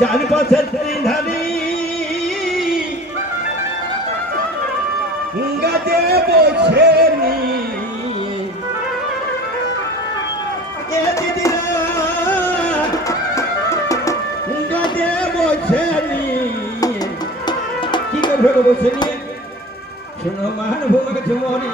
চারপাশের ত্রিধারী গাছে বসে নিয়ে দিদিরা গাছে বসে নিয়ে কি করবে বসে নিয়ে শোনো মান ভূমক ঝুমরি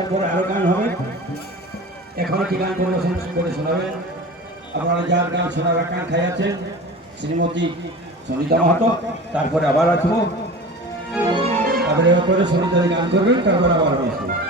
এরপরে আরো গান হবে এখন কি গান পরিবেশন করে শোনাবেন আপনারা যার গান শোনার আকাঙ্ক্ষায় আছেন শ্রীমতী সনিতা মাহাতো তারপরে আবার আসবো তারপরে সনিতা গান করবেন তারপরে আবার আসবো